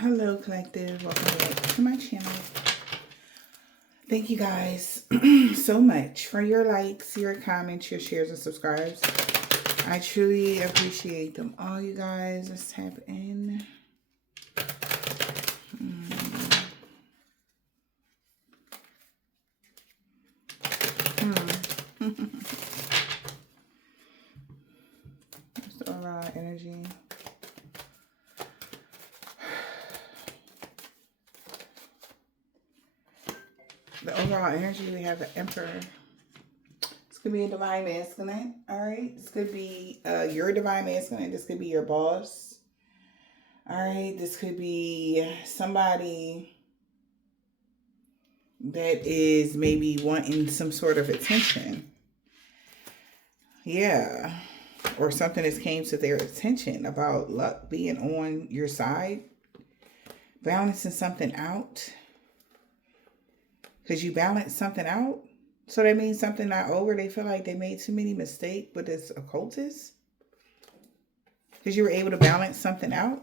Hello, collective. Welcome back to my channel. Thank you guys so much for your likes, your comments, your shares, and subscribes. I truly appreciate them all, you guys. Let's tap in. Just a lot of energy. The overall energy, we have the Emperor. This could be a divine masculine, all right? This could be your divine masculine. This could be your boss. All right, this could be somebody that is maybe wanting some sort of attention. Yeah. Or something that came to their attention about luck being on your side. Balancing something out. Because you balance something out. So that means something not over. They feel like they made too many mistakes with this occultist. Because you were able to balance something out.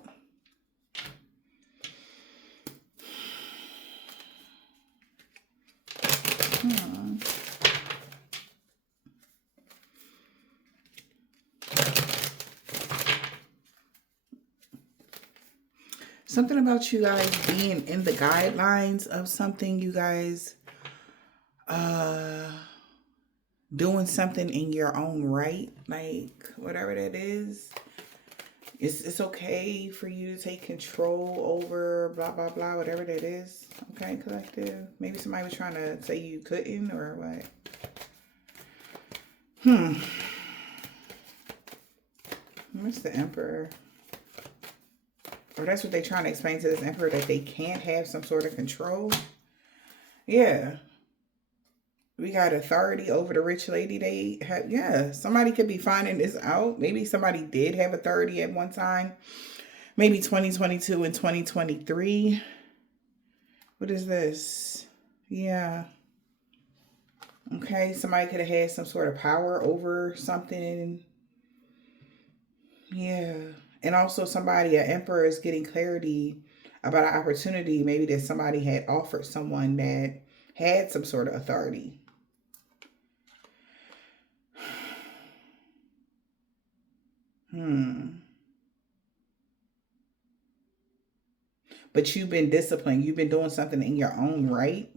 Something about you guys being in the guidelines of something, you guys doing something in your own right, like whatever that is. It's okay for you to take control over blah, blah, blah, whatever that is. Okay, collective. Maybe somebody was trying to say you couldn't or what. What's the Emperor? Or that's what they're trying to explain to this Emperor, that they can't have some sort of control. Yeah. We got authority over the rich lady they have. Yeah, somebody could be finding this out. Maybe somebody did have authority at one time. Maybe 2022 and 2023. What is this? Yeah. Okay, somebody could have had some sort of power over something. Yeah. And also somebody, an Emperor, is getting clarity about an opportunity maybe that somebody had offered someone that had some sort of authority. But you've been disciplined. You've been doing something in your own right.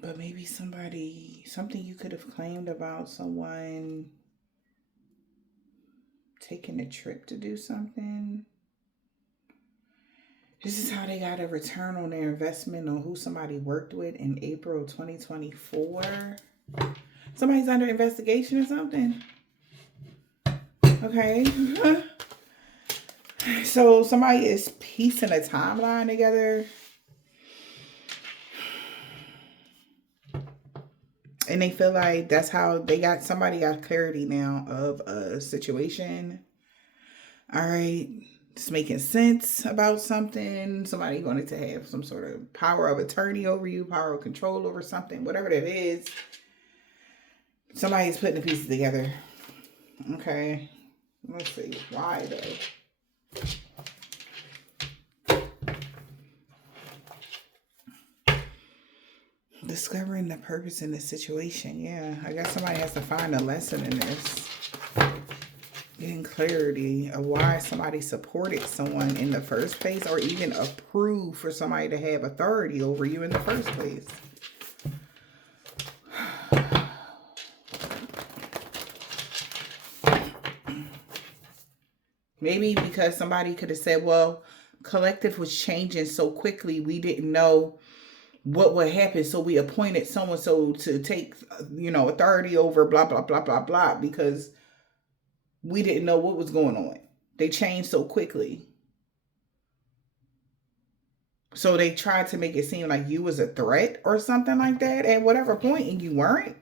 But maybe something you could have claimed about someone taking a trip to do something. This is how they got a return on their investment on who somebody worked with in April 2024. Somebody's under investigation or something. Okay. So somebody is piecing a timeline together. And they feel like that's how somebody got clarity now of a situation. All right. It's making sense about something. Somebody wanted to have some sort of power of attorney over you, power of control over something, whatever that is. Somebody's putting the pieces together. Okay. Let's see. Why though? Discovering the purpose in the situation. Yeah. I guess somebody has to find a lesson in this. Getting clarity of why somebody supported someone in the first place, or even approved for somebody to have authority over you in the first place. Maybe because somebody could have said, well, collective was changing so quickly, we didn't know what would happen, so we appointed so-and-so to take, authority over blah, blah, blah, blah, blah, because we didn't know what was going on. They changed so quickly. So they tried to make it seem like you was a threat or something like that at whatever point, and you weren't.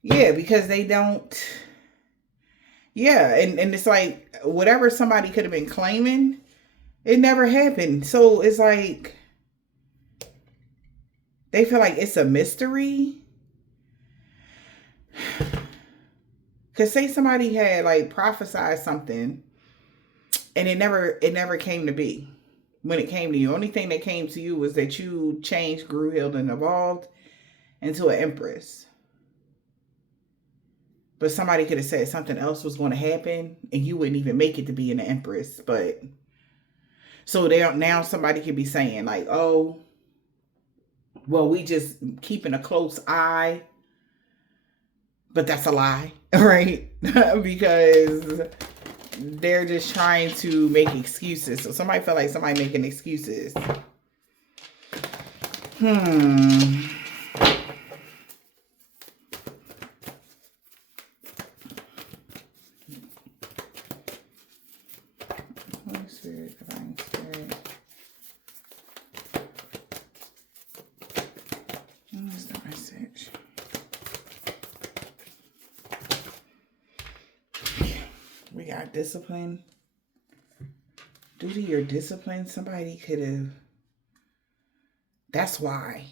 Yeah, because they don't. Yeah, and it's like whatever somebody could have been claiming, It never happened. So it's like they feel like it's a mystery. Cause say somebody had like prophesied something and it never came to be. When it came to you, only thing that came to you was that you changed, grew, healed, and evolved into an empress. But somebody could have said something else was going to happen and you wouldn't even make it to be an empress. But so they now somebody could be saying like, oh, well, we just keeping a close eye. But that's a lie, right? Because they're just trying to make excuses. So somebody felt like somebody making excuses. Holy Spirit, Divine Spirit. What's the message? We got discipline. Due to your discipline, somebody could have. That's why.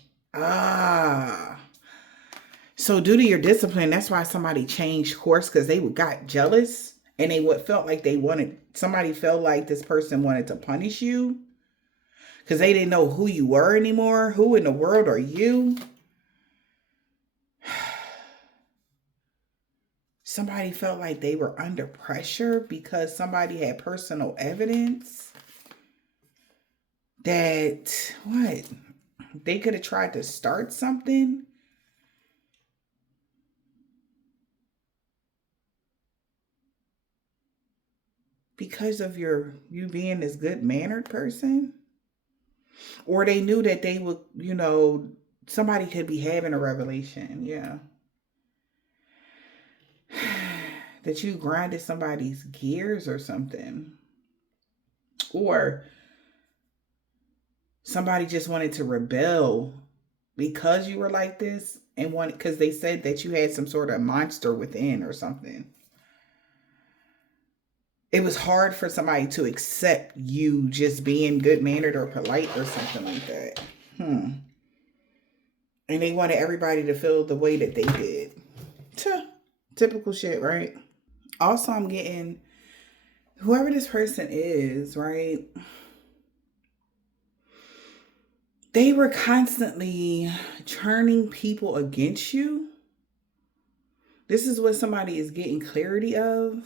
So due to your discipline, that's why somebody changed course, because they got jealous and they felt like they wanted, somebody felt like this person wanted to punish you because they didn't know who you were anymore. Who in the world are you? Somebody felt like they were under pressure because somebody had personal evidence that they could have tried to start something. Because of you being this good-mannered person. Or they knew that they would, somebody could be having a revelation. Yeah. That you grinded somebody's gears or something. Or somebody just wanted to rebel because you were like this and because they said that you had some sort of monster within or something. It was hard for somebody to accept you just being good-mannered or polite or something like that. And they wanted everybody to feel the way that they did. Typical shit, right? Also, I'm getting whoever this person is, right? They were constantly turning people against you. This is what somebody is getting clarity of.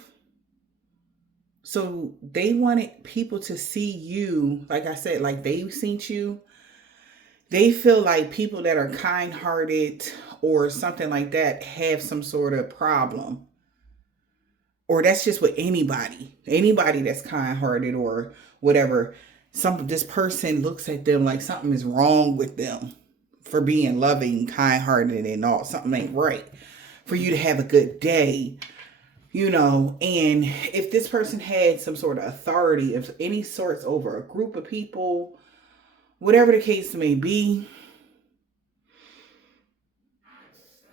So they wanted people to see you, like I said, like they've seen you. They feel like people that are kind-hearted or something like that have some sort of problem. Or that's just with anybody that's kind-hearted or whatever. This person looks at them like something is wrong with them for being loving, kind-hearted and all. Something ain't right. For you to have a good day. And if this person had some sort of authority of any sorts over a group of people, whatever the case may be,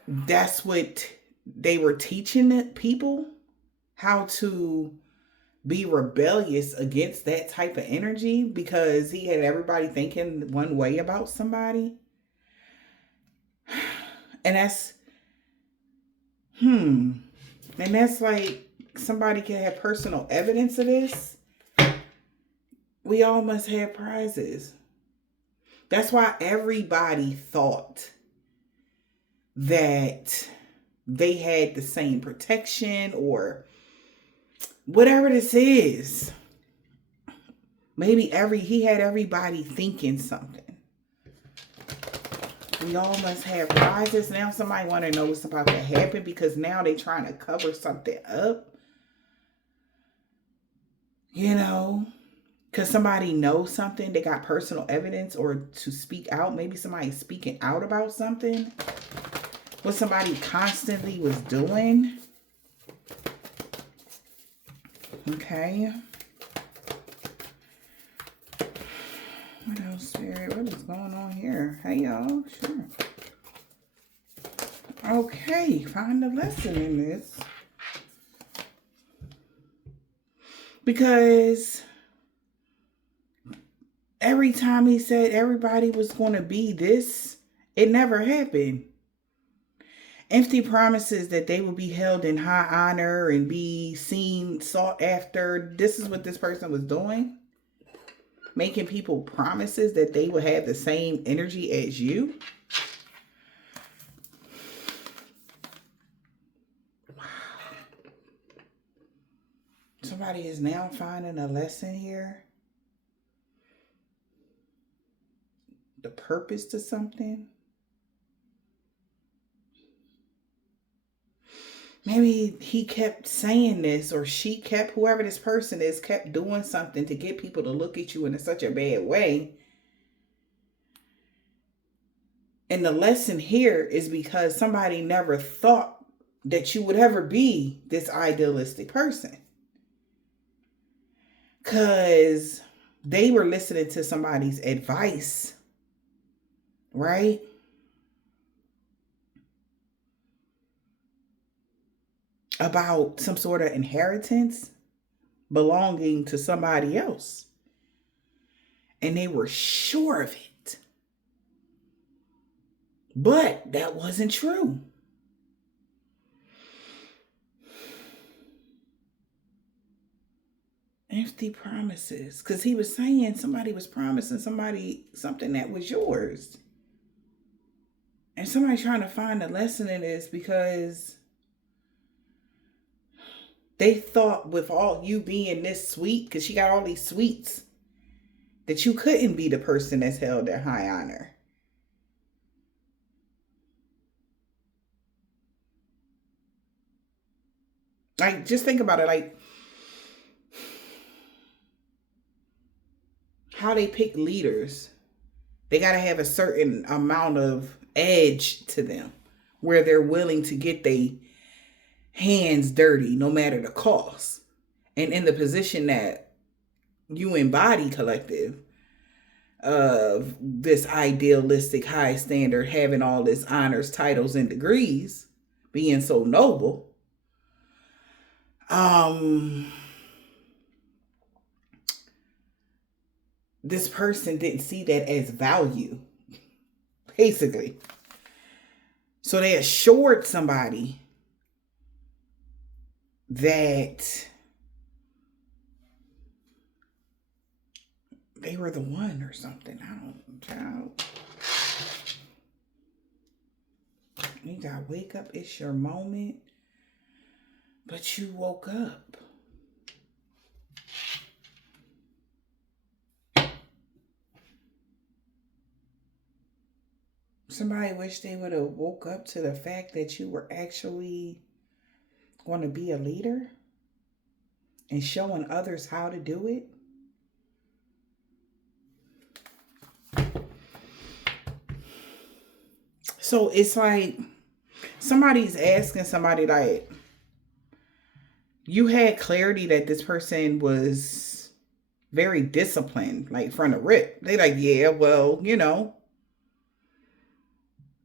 that's what they were teaching the people, how to be rebellious against that type of energy, because he had everybody thinking one way about somebody. And that's like somebody can have personal evidence of this. We all must have prizes. That's why everybody thought that they had the same protection or whatever this is. Maybe he had everybody thinking something. We all must have prizes. Now somebody want to know what's about to happen because now they're trying to cover something up. Because somebody knows something. They got personal evidence or to speak out. Maybe somebody's speaking out about something. What somebody constantly was doing. Okay. What else, Spirit? What is going on here? Hey, y'all. Sure. Okay. Find a lesson in this. Because every time he said everybody was going to be this, it never happened. Empty promises that they will be held in high honor and be seen, sought after. This is what this person was doing. Making people promises that they will have the same energy as you. Wow. Somebody is now finding a lesson here. The purpose to something. Maybe he kept saying this, or she kept, whoever this person is, kept doing something to get people to look at you in such a bad way. And the lesson here is because somebody never thought that you would ever be this idealistic person. Because they were listening to somebody's advice, right? About some sort of inheritance belonging to somebody else. And they were sure of it. But that wasn't true. Empty promises. Because he was saying somebody was promising somebody something that was yours. And somebody trying to find a lesson in this because they thought with all you being this sweet, because she got all these sweets, that you couldn't be the person that's held in high honor. Like, just think about it. Like, how they pick leaders. They got to have a certain amount of edge to them where they're willing to get their hands dirty no matter the cost. And in the position that you embody, collective, of this idealistic high standard, having all this honors, titles, and degrees, being so noble, this person didn't see that as value, basically. So they assured somebody that they were the one or something. I don't know. You gotta wake up. It's your moment. But you woke up. Somebody wish they would have woke up to the fact that you were actually going to be a leader and showing others how to do it. So it's like somebody's asking somebody, like, you had clarity that this person was very disciplined, like from the rip. They like, yeah, well, you know.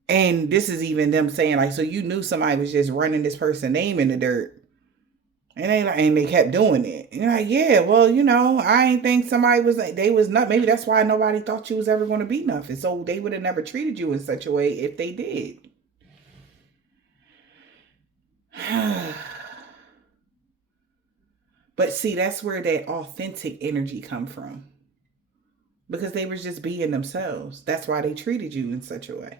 And this is even them saying, like, so you knew somebody was just running this person's name in the dirt. And they kept doing it. And you're like, yeah, well, you know, I ain't think somebody was like, they was not. Maybe that's why nobody thought you was ever going to be nothing. So they would have never treated you in such a way if they did. But see, that's where that authentic energy come from. Because they were just being themselves. That's why they treated you in such a way.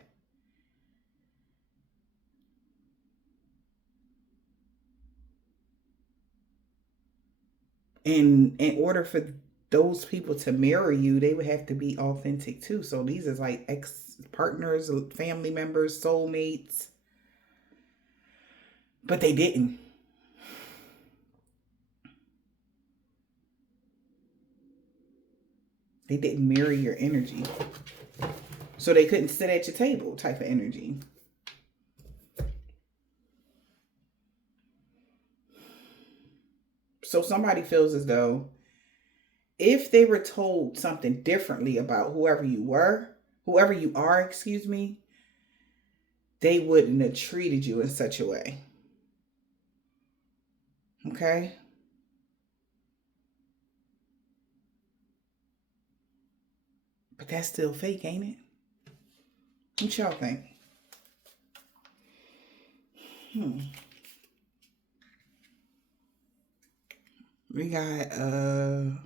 And in order for those people to marry you, they would have to be authentic too. So these is like ex-partners, family members, soulmates. But they didn't. They didn't mirror your energy. So they couldn't sit at your table type of energy. So somebody feels as though if they were told something differently about whoever you are, excuse me, they wouldn't have treated you in such a way. Okay? But that's still fake, ain't it? What y'all think? We got an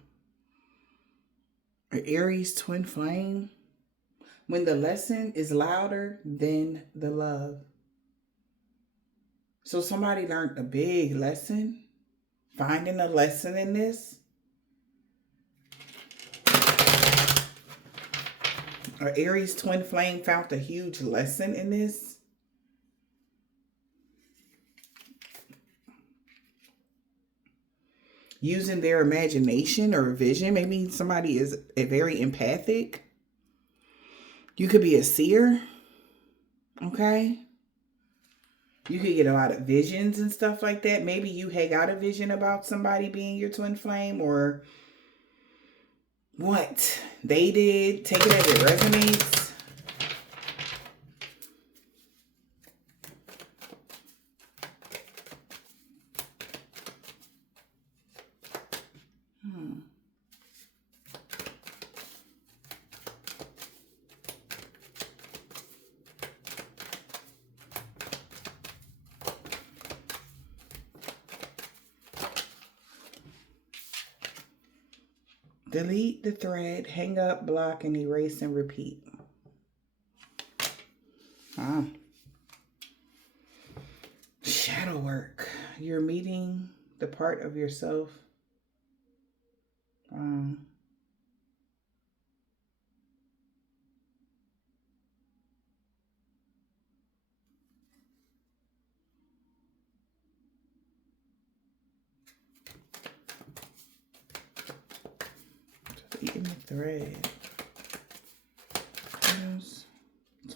Aries twin flame. When the lesson is louder than the love. So somebody learned a big lesson. Finding a lesson in this. Or Aries twin flame found a huge lesson in this. Using their imagination or vision. Maybe somebody is very empathic. You could be a seer. Okay. You could get a lot of visions and stuff like that. Maybe you had got a vision about somebody being your twin flame, or what they did. Take it as it resonates. Delete the thread, hang up, block, and erase and repeat. Shadow work. You're meeting the part of yourself. Deleting the thread.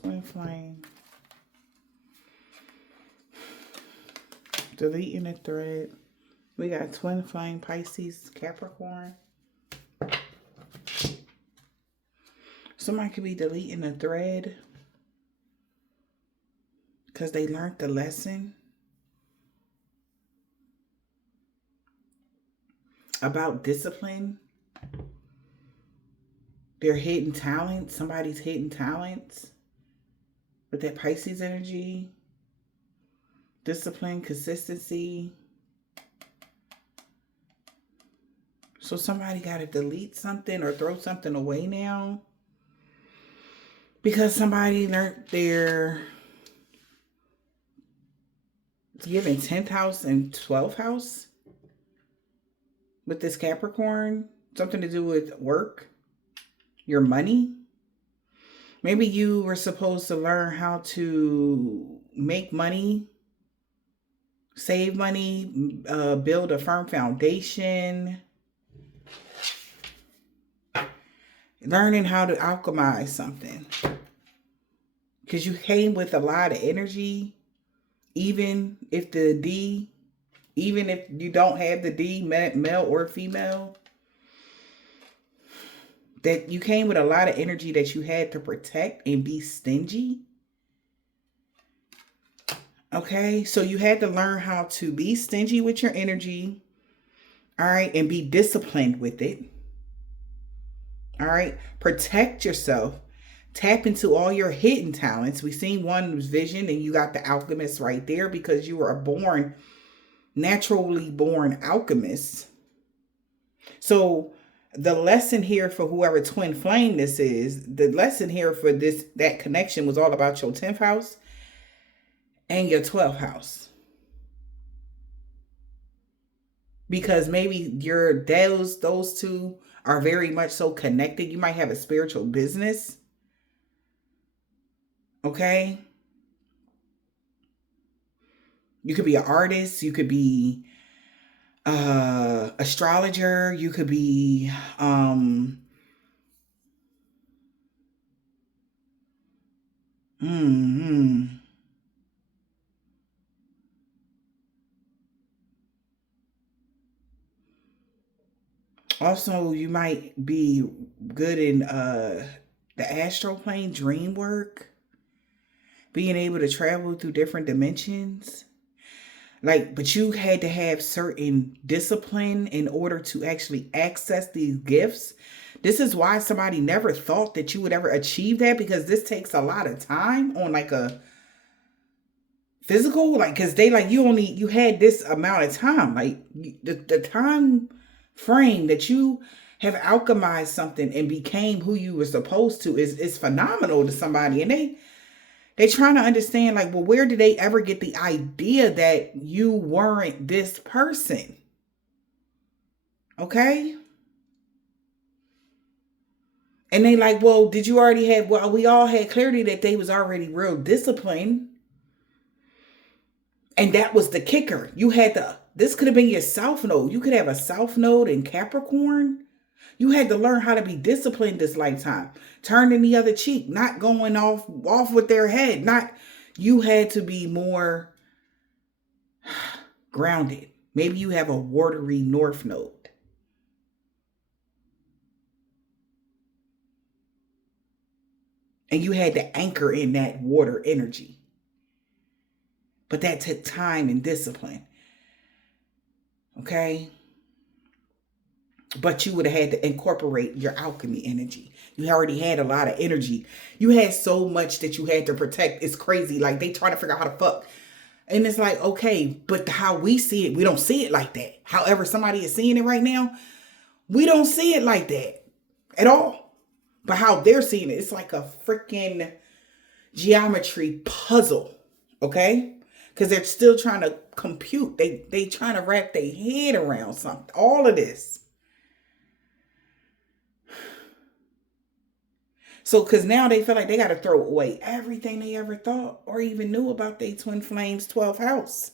Twin flame. Deleting the thread. We got twin flame, Pisces, Capricorn. Somebody could be deleting a thread because they learned the lesson about discipline. Their hidden talents, somebody's hidden talents with that Pisces energy. Discipline, consistency. So somebody got to delete something or throw something away now because somebody learned their given 10th house and 12th house with this Capricorn. Something to do with work, your money. Maybe you were supposed to learn how to make money, save money, build a firm foundation. Learning how to alchemize something. Because you came with a lot of energy. Even if you don't have the D, male or female. That you came with a lot of energy that you had to protect and be stingy. Okay, so you had to learn how to be stingy with your energy. All right, and be disciplined with it. All right, protect yourself. Tap into all your hidden talents. We seen one was vision, and you got the alchemist right there because you were a naturally born alchemist. So the lesson here for whoever twin flame this is, the lesson here for that connection was all about your 10th house and your 12th house. Because maybe those two are very much so connected. You might have a spiritual business. Okay. You could be an artist. You could be astrologer. You could be Also, you might be good in the astral plane, dream work, being able to travel through different dimensions. But you had to have certain discipline in order to actually access these gifts This is why somebody never thought that you would ever achieve that, because this takes a lot of time on like a physical, like, because they like you had this amount of time, like the time frame that you have alchemized something and became who you were supposed to is phenomenal to somebody. And they trying to understand, like, well, where did they ever get the idea that you weren't this person? Okay. And they like, well, did you already have, well, we all had clarity that they was already real disciplined. And that was the kicker. You had this could have been your south node. You could have a south node in Capricorn. You had to learn how to be disciplined this lifetime. Turning the other cheek, not going off with their head. You had to be more grounded. Maybe you have a watery north node. And you had to anchor in that water energy. But that took time and discipline. Okay? But you would have had to incorporate your alchemy energy. You already had a lot of energy. You had so much that you had to protect. It's crazy. Like, they trying to figure out how to fuck. And it's like, okay, but how we see it, we don't see it like that. However, somebody is seeing it right now, we don't see it like that at all. But how they're seeing it, it's like a freaking geometry puzzle. Okay? Because they're still trying to compute. They trying to wrap their head around something. All of this. So, because now they feel like they got to throw away everything they ever thought or even knew about their twin flames 12th house.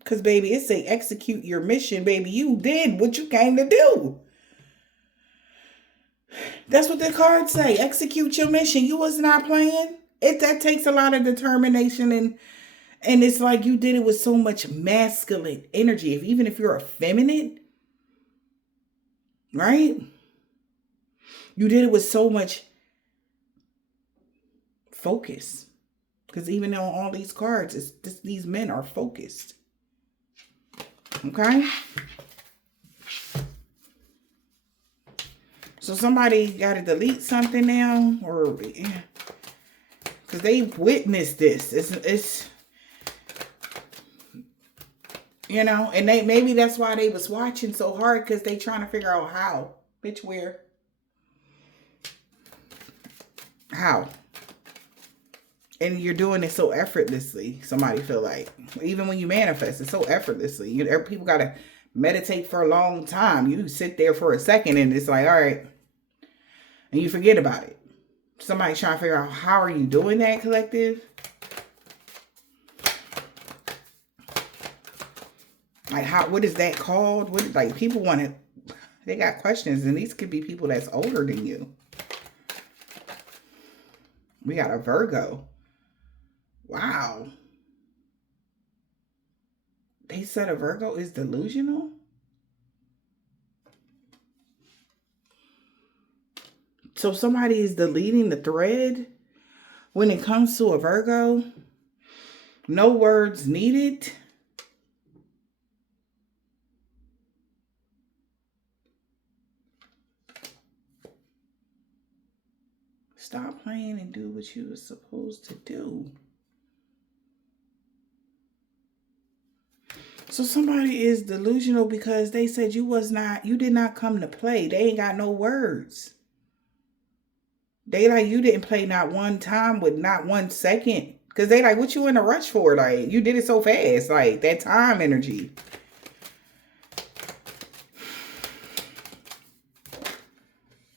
Because, baby, it say execute your mission, baby. You did what you came to do. That's what the cards say. Execute your mission. You was not playing. That takes a lot of determination, and it's like you did it with so much masculine energy. Even if you're effeminate, right? You did it with so much focus. Because even on all these cards, these men are focused. Okay? So somebody got to delete something now, or because they witnessed this. It's you know, and maybe that's why they was watching so hard, because they trying to figure out how. Bitch, where? How? And you're doing it so effortlessly. Somebody feel like, even when you manifest, it's so effortlessly. People got to meditate for a long time. You sit there for a second and it's like, all right. And you forget about it. Somebody's trying to figure out, how are you doing that, collective? Like, what is that called? Like, people want to, they got questions, and these could be people that's older than you. We got a Virgo. Wow. They said a Virgo is delusional? So somebody is deleting the thread when it comes to a Virgo? No words needed? Stop playing and do what you were supposed to do. So somebody is delusional because they said you did not come to play. They ain't got no words. They like, you didn't play not one time with not 1 second. Because they like, what you in a rush for? Like, you did it so fast. Like, that time energy.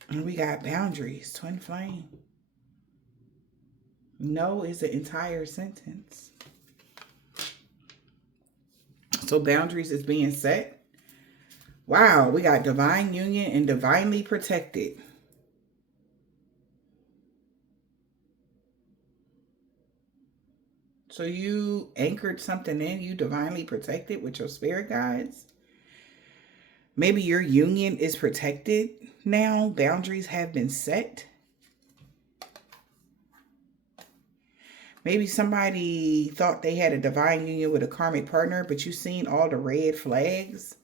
And we got boundaries. Twin flame. No is the entire sentence. So boundaries is being set. Wow, we got divine union and divinely protected. So you anchored something in, you divinely protected with your spirit guides. Maybe your union is protected now. Boundaries have been set. Maybe somebody thought they had a divine union with a karmic partner, but you seen all the red flags.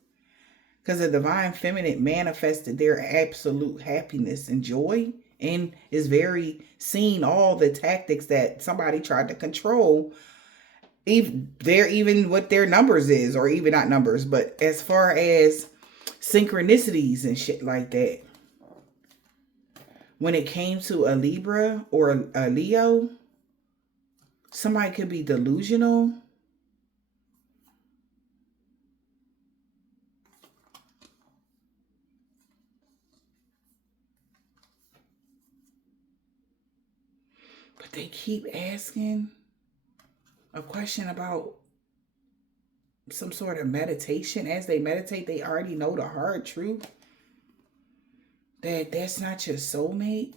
Because the divine feminine manifested their absolute happiness and joy and is very seen all the tactics that somebody tried to control. Even what their numbers is, or even not numbers, but as far as synchronicities and shit like that. When it came to a Libra or a Leo, somebody could be delusional. But they keep asking a question about some sort of meditation. As they meditate, they already know the hard truth that that's not your soulmate.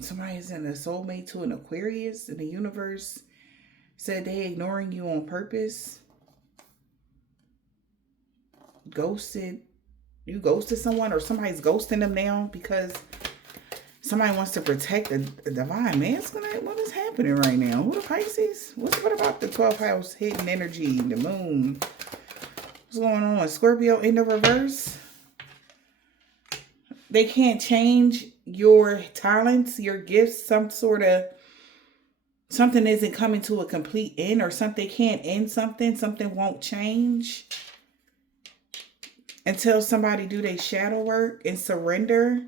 Somebody is in a soulmate to an Aquarius, and the universe said they ignoring you on purpose. Ghosted someone, or somebody's ghosting them now because somebody wants to protect the divine. Man, what is happening right now? What are Pisces? What about the 12th house hidden energy, the moon? What's going on? Scorpio in the reverse. They can't change your talents, your gifts, something isn't coming to a complete end, or something can't end something won't change until somebody do their shadow work and surrender.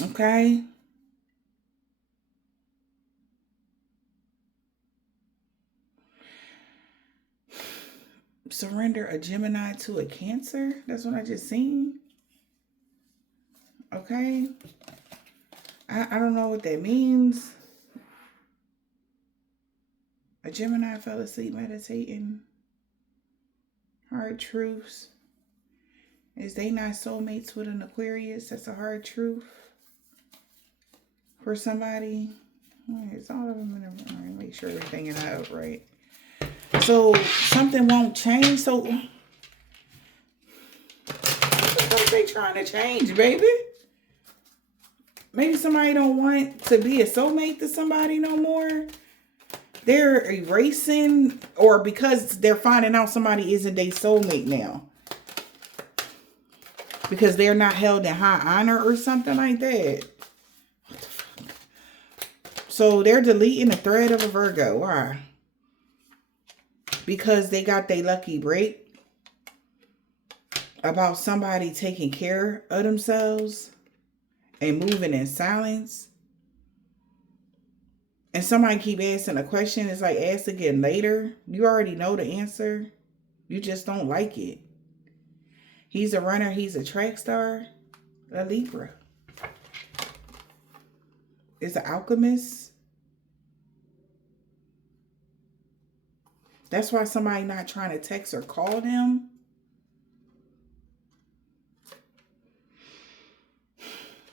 Okay. Surrender a Gemini to a Cancer. That's what I just seen. Okay. I don't know what that means. A Gemini fell asleep meditating. Hard truths. Is they not soulmates with an Aquarius? That's a hard truth for somebody. It's all of them in a, all right, make sure everything is out right. So something won't change. So what the fuck they trying to change, baby? Maybe somebody don't want to be a soulmate to somebody no more. They're erasing, or because they're finding out somebody isn't their soulmate now. Because they're not held in high honor or something like that. What the fuck? So they're deleting the thread of a Virgo. Why? Because they got their lucky break about somebody taking care of themselves and moving in silence. And somebody keep asking a question. It's like, ask again later. You already know the answer. You just don't like it. He's a runner. He's a track star. A Libra. Is an alchemist. That's why somebody not trying to text or call them.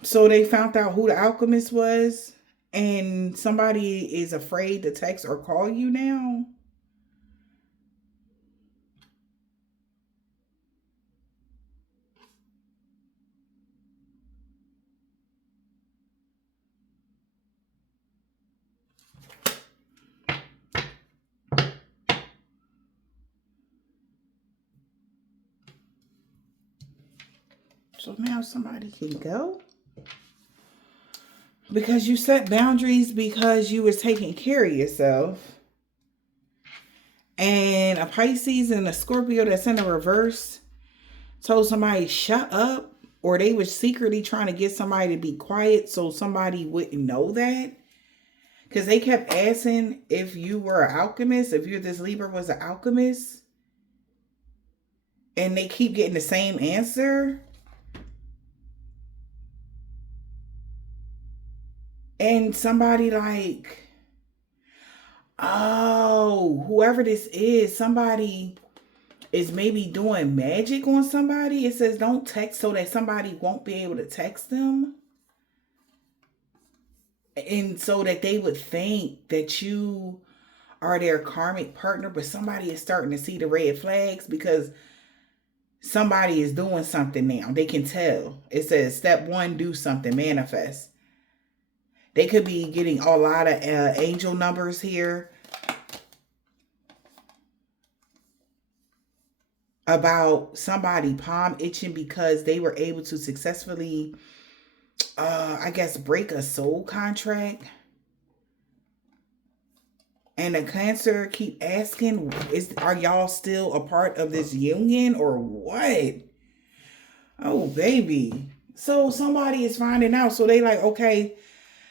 So they found out who the alchemist was, and somebody is afraid to text or call you now. So now somebody can go. Because you set boundaries because you was taking care of yourself. And a Pisces and a Scorpio that's in the reverse told somebody shut up, or they were secretly trying to get somebody to be quiet so somebody wouldn't know that. Because they kept asking if you were an alchemist, if this Libra was an alchemist. And they keep getting the same answer. And somebody like, oh, whoever this is, somebody is maybe doing magic on somebody. It says don't text so that somebody won't be able to text them. And so that they would think that you are their karmic partner, but somebody is starting to see the red flags because somebody is doing something now. They can tell. It says step 1, do something, manifest. They could be getting a lot of angel numbers here about somebody palm itching because they were able to successfully, I guess, break a soul contract. And the Cancer keep asking, are y'all still a part of this union or what? Oh, baby. So somebody is finding out. So they like, okay.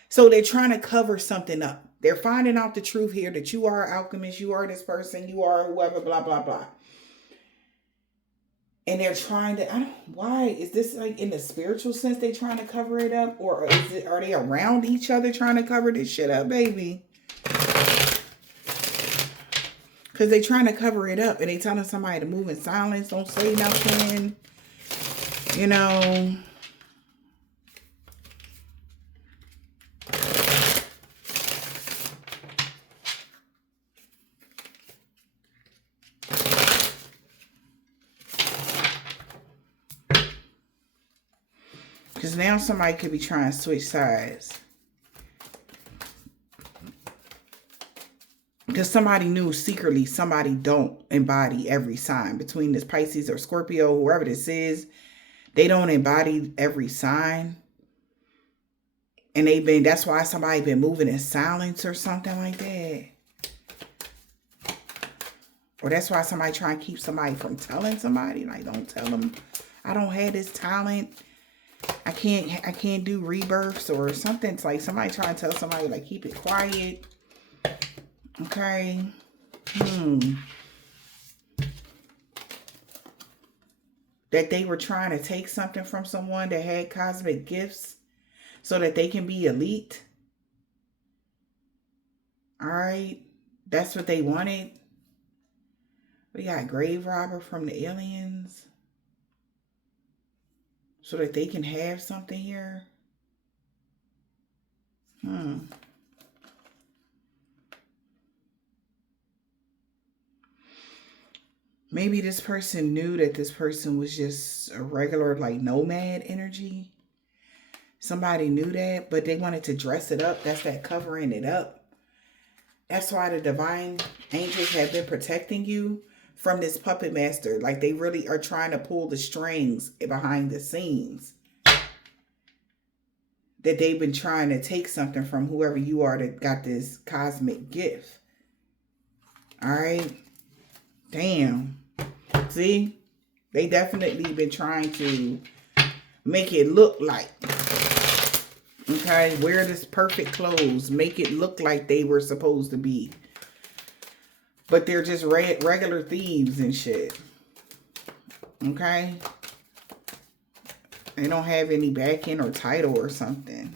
So they're trying to cover something up. They're finding out the truth here that you are an alchemist. You are this person. You are whoever, blah, blah, blah. And they're trying to, why? Is this like in the spiritual sense they trying to cover it up? Or are they around each other trying to cover this shit up, baby? Because they trying to cover it up and they telling somebody to move in silence. Don't say nothing. You know. Because now somebody could be trying to switch sides. Because somebody knew secretly somebody don't embody every sign. Between this Pisces or Scorpio, whoever this is, they don't embody every sign. And that's why somebody been moving in silence or something like that. Or that's why somebody trying to keep somebody from telling somebody. Like, don't tell them I don't have this talent. I can't do rebirths or something. It's like somebody trying to tell somebody, like, keep it quiet. Okay. That they were trying to take something from someone that had cosmic gifts so that they can be elite. All right. That's what they wanted. We got grave robber from the aliens. So that they can have something here. Maybe this person knew that this person was just a regular, like, nomad energy. Somebody knew that, but they wanted to dress it up. That's that covering it up. That's why the divine angels have been protecting you from this puppet master. Like, they really are trying to pull the strings behind the scenes. That they've been trying to take something from whoever you are that got this cosmic gift. All right. Damn. See? They definitely been trying to make it look like. Okay. Wear this perfect clothes. Make it look like they were supposed to be. But they're just regular thieves and shit. Okay. They don't have any backing or title or something.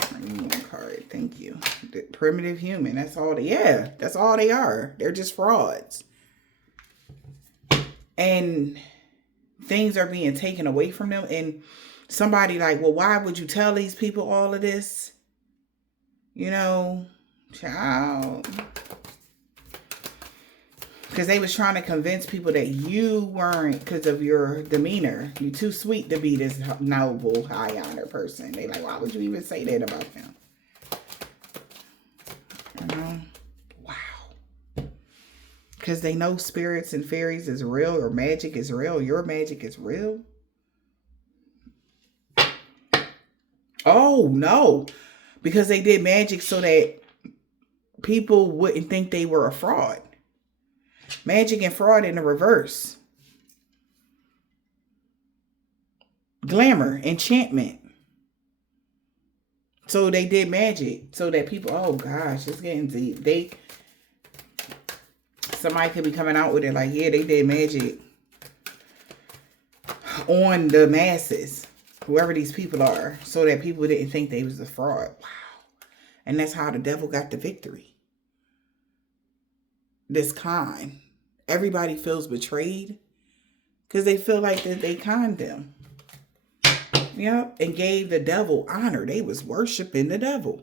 I need one card. Thank you. The primitive human. That's all they, that's all they are. They're just frauds. And things are being taken away from them. And somebody like, well, why would you tell these people all of this? You know, child. Because they was trying to convince people that you weren't, because of your demeanor. You too sweet to be this noble, high honor person. They like, why would you even say that about them? You know? Wow. Because they know spirits and fairies is real, or magic is real. Your magic is real. Oh, no. Because they did magic so that people wouldn't think they were a fraud. Magic and fraud in the reverse. Glamour, enchantment. So they did magic so that people, oh gosh, it's getting deep. Somebody could be coming out with it like, yeah, they did magic on the masses, whoever these people are, so that people didn't think they was a fraud. Wow. And that's how the devil got the victory. This con. Everybody feels betrayed because they feel like that they conned them. Yep. And gave the devil honor. They was worshiping the devil.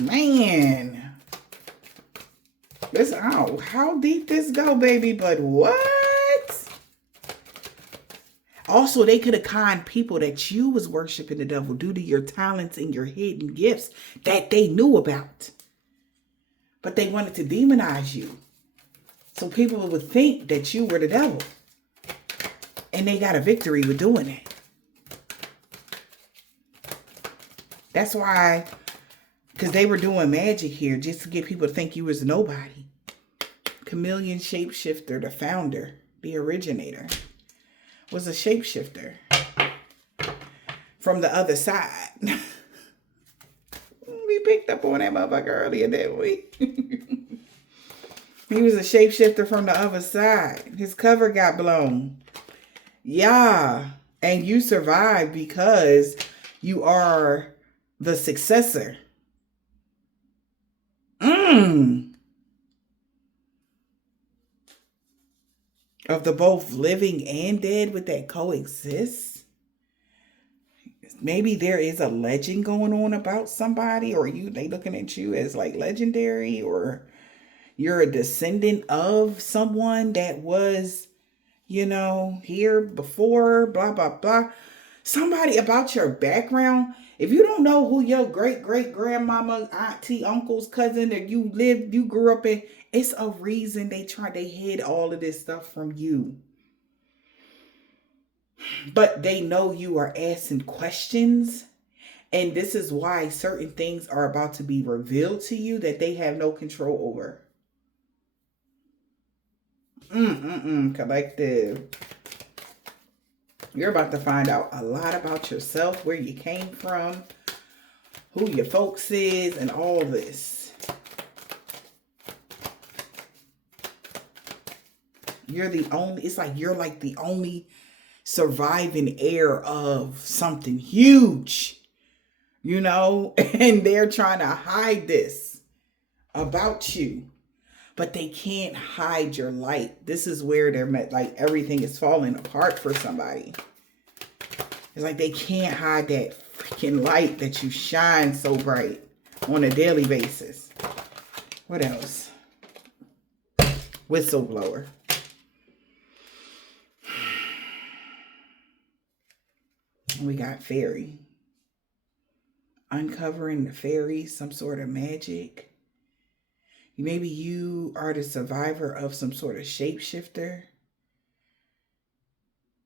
Man. This, oh, how deep this go, baby? But what? Also, they could have conned people that you was worshiping the devil due to your talents and your hidden gifts that they knew about. But they wanted to demonize you. So people would think that you were the devil. And they got a victory with doing it. That's why, because they were doing magic here just to get people to think you was nobody. Chameleon Shapeshifter, the founder, the originator, was a shapeshifter from the other side. We picked up on that motherfucker earlier, didn't we? He was a shapeshifter from the other side. His cover got blown. Yeah. And you survived because you are the successor. Of the both living and dead, would that coexist? Maybe there is a legend going on about somebody, or they looking at you as like legendary, or you're a descendant of someone that was, here before, blah, blah, blah. Somebody about your background. If you don't know who your great-great-grandmama, auntie, uncle's cousin that you grew up in, it's a reason they hid all of this stuff from you. But they know you are asking questions. And this is why certain things are about to be revealed to you that they have no control over. Collective. You're about to find out a lot about yourself, where you came from, who your folks is, and all this. It's like you're like the only surviving heir of something huge, and they're trying to hide this about you, but they can't hide your light. This is where they're like everything is falling apart for somebody. It's like they can't hide that freaking light that you shine so bright on a daily basis. What else? Whistleblower. We got fairy. Uncovering the fairy, some sort of magic. Maybe you are the survivor of some sort of shapeshifter.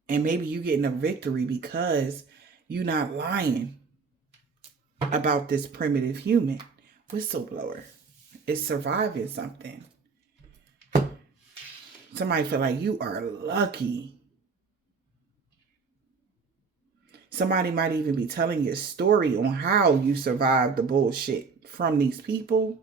And maybe you getting a victory because you're not lying about this primitive human. Whistleblower is surviving something. Somebody feel like you are lucky. Somebody might even be telling your story on how you survived the bullshit from these people.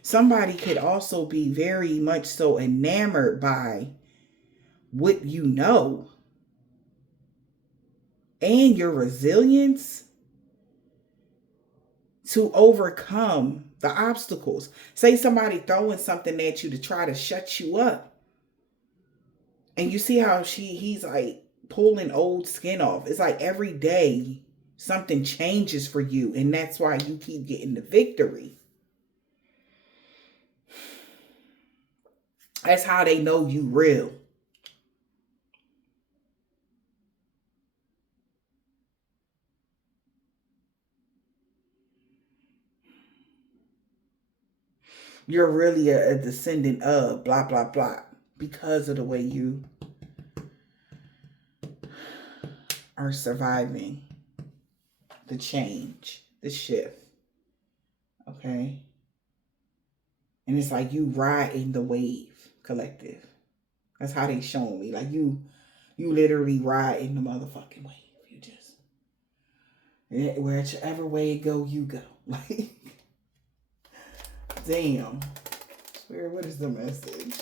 Somebody could also be very much so enamored by what you know and your resilience to overcome the obstacles. Say somebody throwing something at you to try to shut you up. And you see how he's like pulling old skin off. It's like every day something changes for you. And that's why you keep getting the victory. That's how they know you real. You're really a descendant of blah, blah, blah. Because of the way you are surviving the change, the shift. Okay? And it's like you riding the wave, collective. That's how they showing me. Like you literally riding the motherfucking wave. You just, whichever way it go, you go. Like, damn. Spirit, what is the message?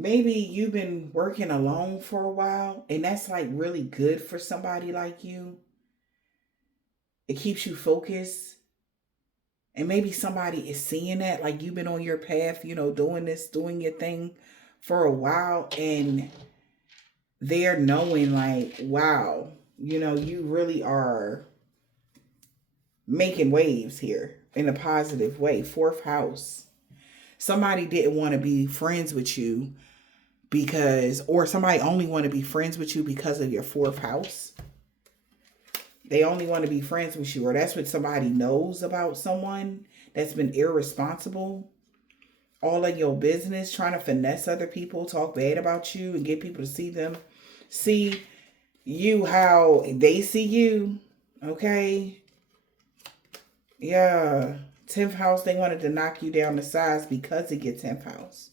maybe you've been working alone for a while, and that's like really good for somebody like you. It keeps you focused. And maybe somebody is seeing that, like you've been on your path, doing this, doing your thing for a while, and they're knowing, like, wow, you really are making waves here in a positive way. Fourth house. Somebody didn't want to be friends with you or somebody only want to be friends with you because of your fourth house. They only want to be friends with you, or that's what somebody knows about someone that's been irresponsible, all of your business, trying to finesse other people, talk bad about you, and get people to see you how they see you. Okay? Yeah. 10th house, they wanted to knock you down to size because it gets 10th house.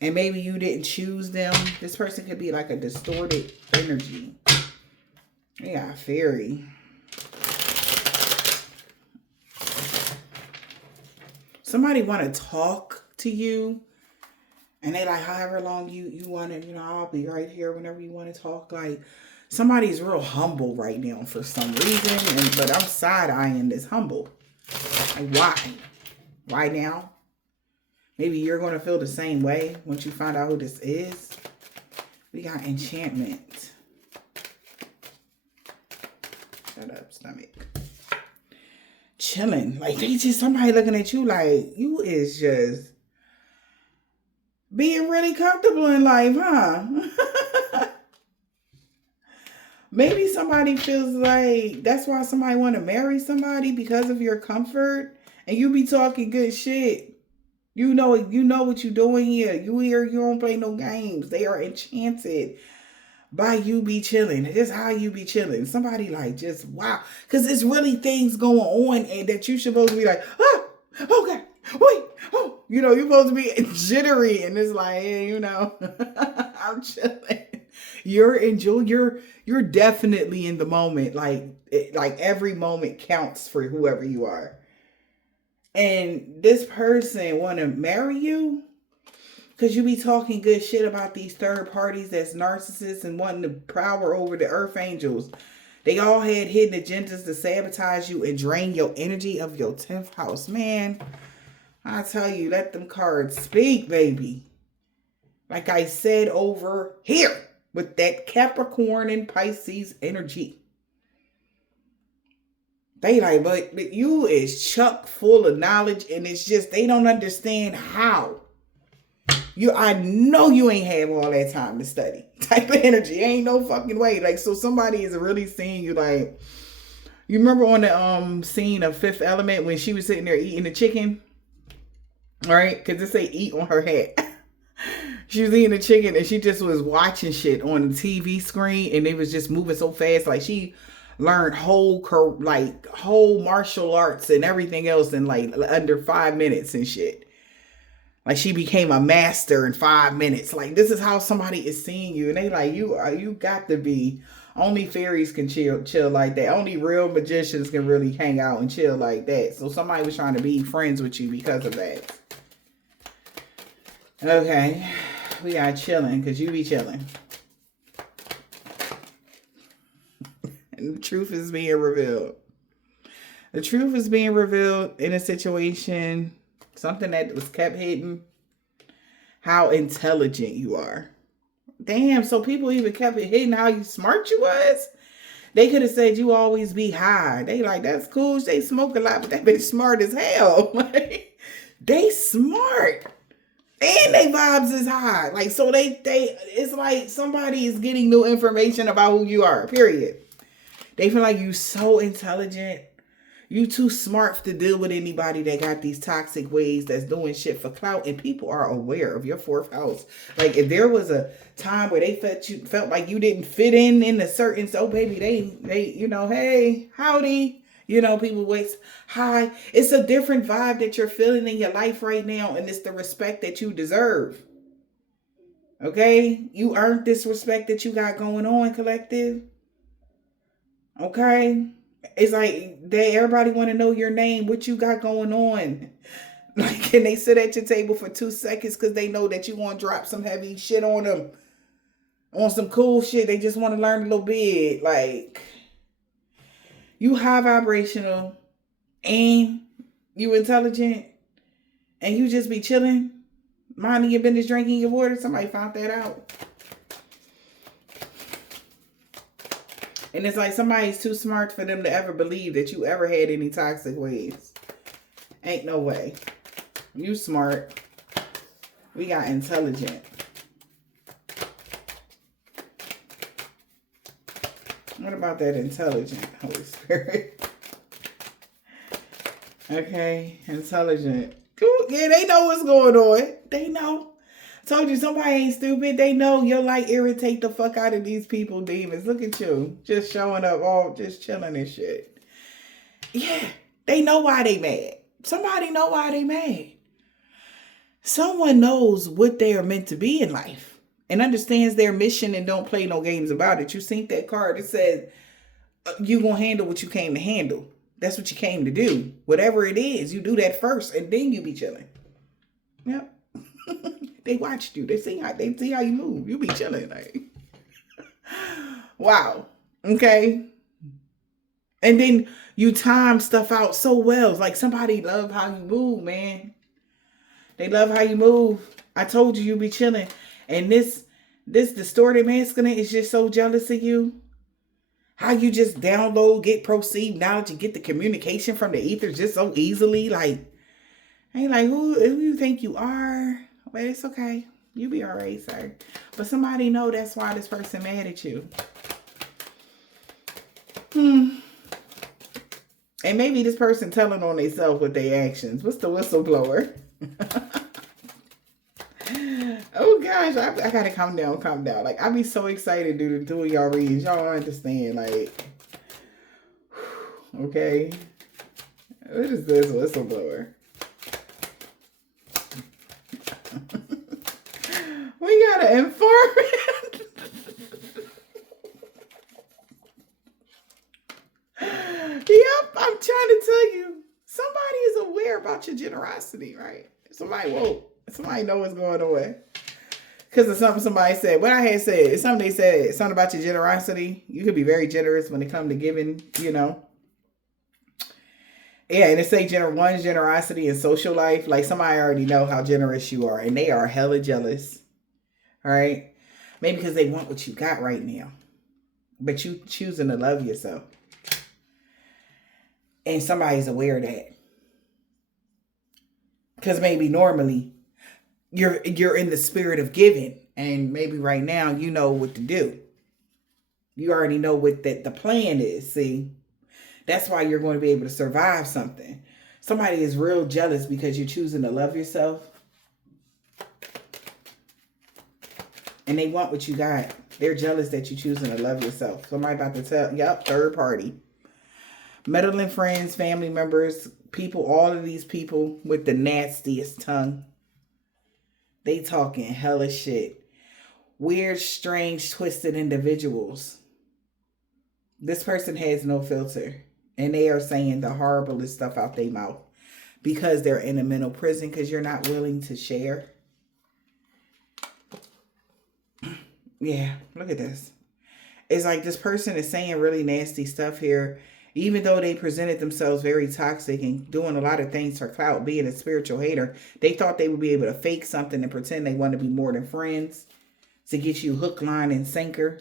And maybe you didn't choose them. This person could be like a distorted energy. Yeah, fairy. Somebody want to talk to you, and they like, however long you want to, I'll be right here whenever you want to talk. Like, somebody's real humble right now for some reason, but I'm side-eyeing this humble. Like, why? Why now? Maybe you're going to feel the same way once you find out who this is. We got enchantment. Shut up, stomach. Chilling. Like, they just, somebody looking at you like, you is just being really comfortable in life, huh? Maybe somebody feels like that's why somebody want to marry somebody, because of your comfort, and you be talking good shit. You know what you're doing here. You don't play no games. They are enchanted by you be chilling. This is how you be chilling. Somebody like, just wow. Because it's really things going on, and that you supposed to be like, oh, okay, wait, oh. You're supposed to be jittery, and it's like, hey, I'm chilling. You're definitely in the moment. Like every moment counts for whoever you are. And this person want to marry you because you be talking good shit about these third parties that's narcissists and wanting to power over the earth angels. They all had hidden agendas to sabotage you and drain your energy of your 10th house. Man, I tell you, let them cards speak, baby. Like I said over here with that Capricorn and Pisces energy. They like, but you is chock full of knowledge, and it's just they don't understand how. I know you ain't have all that time to study. Type of energy. Ain't no fucking way. Like, so somebody is really seeing you like, you remember on the scene of Fifth Element when she was sitting there eating the chicken? All right? Because it say eat on her hat. She was eating the chicken and she just was watching shit on the TV screen, and it was just moving so fast. Like, she learned whole martial arts and everything else in like under 5 minutes and shit. Like, she became a master in 5 minutes. Like, this is how somebody is seeing you, and they like, you got to be. Only fairies can chill like that. Only real magicians can really hang out and chill like that. So somebody was trying to be friends with you because of that. Okay, we got chilling because you be chilling. And the truth is being revealed. The truth is being revealed in a situation, something that was kept hidden. How intelligent you are. Damn, so people even kept it hidden how smart you was? They could have said you always be high. They like, that's cool. They smoke a lot, but that bitch smart as hell. Like, they smart. And they vibes is high. Like, so they it's like somebody is getting new information about who you are, period. They feel like you so intelligent. You too smart to deal with anybody that got these toxic ways that's doing shit for clout, and people are aware of your 4th house. Like, if there was a time where they felt like you didn't fit in a certain, so baby, they hey, howdy, people waste hi. It's a different vibe that you're feeling in your life right now, and it's the respect that you deserve. Okay? You earned this respect that you got going on, collective. Okay? It's like everybody want to know your name, what you got going on. Like, can they sit at your table for 2 seconds because they know that you want to drop some heavy shit on them? On some cool shit. They just want to learn a little bit. Like, you high vibrational and you intelligent and you just be chilling, minding your business, drinking your water. Somebody found that out. And it's like somebody's too smart for them to ever believe that you ever had any toxic ways. Ain't no way. You smart. We got intelligent. What about that intelligent, Holy Spirit? Okay, intelligent. Cool. Yeah, they know what's going on. They know. Told you somebody ain't stupid. They know your light irritate the fuck out of these people, demons. Look at you. Just showing up, all just chilling and shit. Yeah, they know why they mad. Somebody know why they mad. Someone knows what they are meant to be in life and understands their mission and don't play no games about it. You seen that card that says you gonna handle what you came to handle. That's what you came to do. Whatever it is, you do that first and then you be chilling. Yep. They watched you. They see how you move. You be chilling. Like, wow. Okay. And then you time stuff out so well. It's like somebody love how you move, man. They love how you move. I told you be chilling. And this distorted masculine is just so jealous of you. How you just download, get perceived knowledge, and get the communication from the ether just so easily. Like, ain't like who you think you are. But it's okay. You be all right, sir. But somebody know that's why this person mad at you. And maybe this person telling on themselves with their actions. What's the whistleblower? Oh gosh, I gotta calm down. Like, I be so excited doing y'all reads. Y'all don't understand. Like, okay. What is this whistleblower? We gotta informant. Yep, I'm trying to tell you. Somebody is aware about your generosity, right? Somebody woke. Somebody know what's going on. Because of something somebody said. What I had said, it's something they said, something about your generosity. You could be very generous when it comes to giving, you know. Yeah, and it say one's generosity in social life. Like, somebody already know how generous you are. And they are hella jealous. All right? Maybe because they want what you got right now. But you choosing to love yourself. And somebody's aware of that. Because maybe normally you're in the spirit of giving. And maybe right now you know what to do. You already know what the plan is. See? That's why you're going to be able to survive something. Somebody is real jealous because you're choosing to love yourself. And they want what you got. They're jealous that you're choosing to love yourself. Somebody about to tell, yep, third party. Meddling friends, family members, people, all of these people with the nastiest tongue. They talking hella shit. Weird, strange, twisted individuals. This person has no filter. And they are saying the horriblest stuff out their mouth. Because they're in a mental prison. Because you're not willing to share. Yeah, look at this. It's like this person is saying really nasty stuff here. Even though they presented themselves very toxic and doing a lot of things for clout, being a spiritual hater, they thought they would be able to fake something and pretend they want to be more than friends to get you hook, line, and sinker.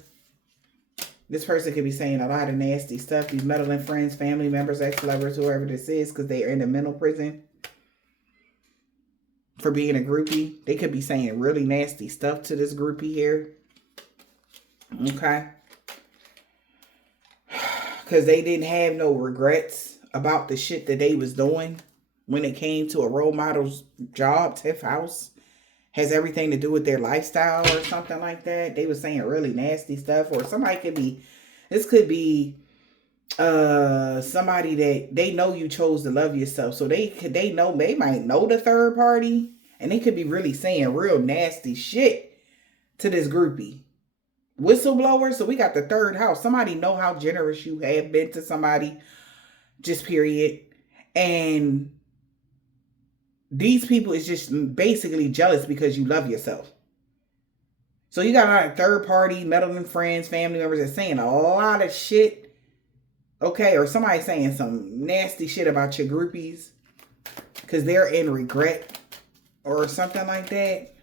This person could be saying a lot of nasty stuff. These meddling friends, family members, ex-lovers, whoever this is, because they are in a mental prison for being a groupie. They could be saying really nasty stuff to this groupie here. Okay. Because they didn't have no regrets about the shit that they was doing when it came to a role model's job, TIFF house. Has everything to do with their lifestyle or something like that. They were saying really nasty stuff. Or somebody could be, this could be somebody that they know you chose to love yourself. So they might know the third party. And they could be really saying real nasty shit to this groupie. Whistleblower. So we got the third house. Somebody know how generous you have been to somebody. Just period. And these people is just basically jealous because you love yourself. So you got a lot of third party, meddling friends, family members that saying a lot of shit. Okay, or somebody saying some nasty shit about your groupies because they're in regret or something like that.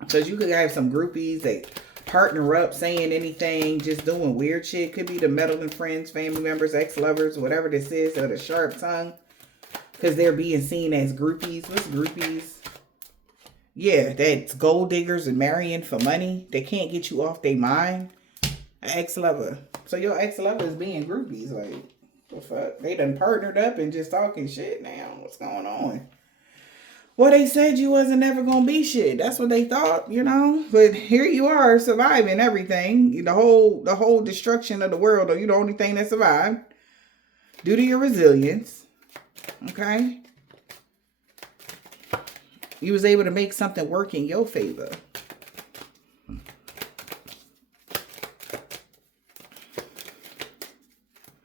Because you could have some groupies that partner up saying anything, just doing weird shit. Could be the meddling friends, family members, ex-lovers, whatever this is, or the sharp tongue. Because they're being seen as groupies. What's groupies? Yeah, that's gold diggers and marrying for money. They can't get you off their mind. An ex-lover. So your ex-lover is being groupies. Like, the fuck? They done partnered up and just talking shit now. What's going on? Well, they said you wasn't ever going to be shit. That's what they thought, you know? But here you are surviving everything. The whole destruction of the world. Are you the only thing that survived? Due to your resilience. Okay? You was able to make something work in your favor.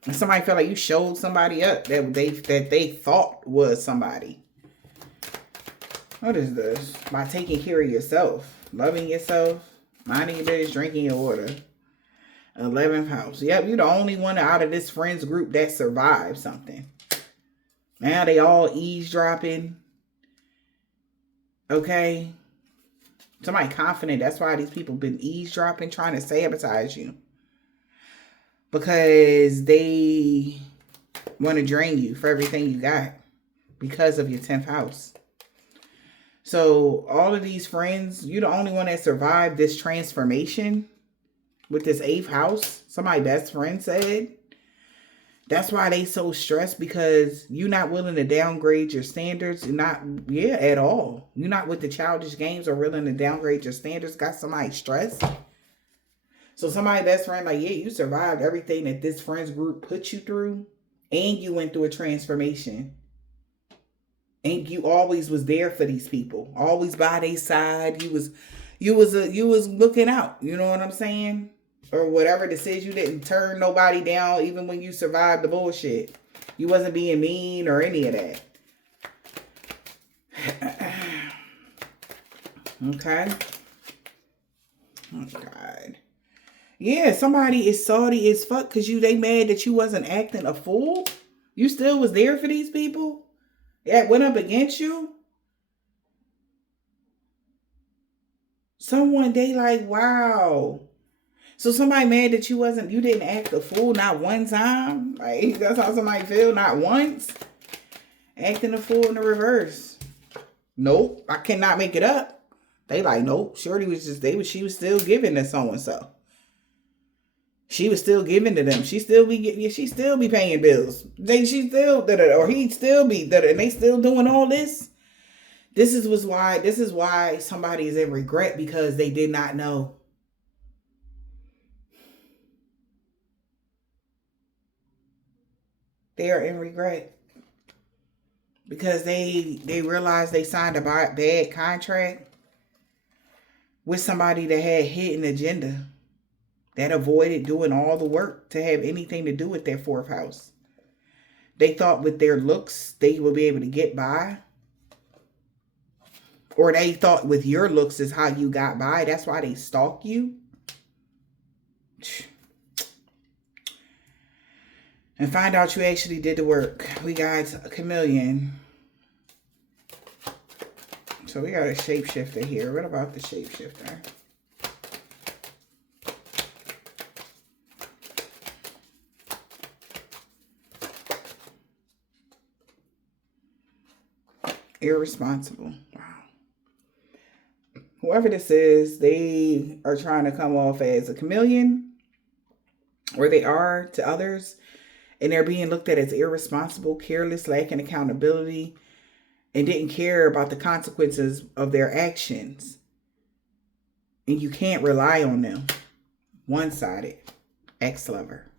And somebody felt like you showed somebody up that they thought was somebody. What is this? By taking care of yourself, loving yourself, minding your business, drinking your water. 11th house. Yep, you're the only one out of this friends group that survived something. Now they all eavesdropping. Okay. Somebody confident. That's why these people been eavesdropping, trying to sabotage you. Because they want to drain you for everything you got. Because of your 10th house. So all of these friends, you're the only one that survived this transformation with this 8th house. Somebody best friend said. That's why they so stressed, because you're not willing to downgrade your standards. At all. You're not with the childish games or willing to downgrade your standards. Got somebody stressed. So somebody best friend like, yeah, you survived everything that this friends group put you through. And you went through a transformation. And you always was there for these people. Always by their side. You was looking out. You know what I'm saying? Or whatever this is, you didn't turn nobody down even when you survived the bullshit. You wasn't being mean or any of that. Okay. Oh, God. Yeah, somebody is salty as fuck because they mad that you wasn't acting a fool. You still was there for these people. That went up against you. Someone, they like, wow. So somebody mad that you didn't act a fool not one time? Like, that's how somebody feel, not once? Acting a fool in the reverse. Nope, I cannot make it up. They like, nope, Shorty she was still giving to so-and-so. She was still giving to them. She still be paying bills. He still be, and they still doing all this. This is why somebody is in regret, because they did not know. They are in regret because they realized they signed a bad contract with somebody that had hidden agenda, that avoided doing all the work to have anything to do with their 4th house. They thought with their looks they would be able to get by. Or they thought with your looks is how you got by. That's why they stalk you. And find out you actually did the work. We got a chameleon. So we got a shapeshifter here. What about the shapeshifter? Irresponsible. Wow. Whoever this is, they are trying to come off as a chameleon. Or they are to others. And they're being looked at as irresponsible, careless, lacking accountability, and didn't care about the consequences of their actions. And you can't rely on them. One-sided. Ex-lover.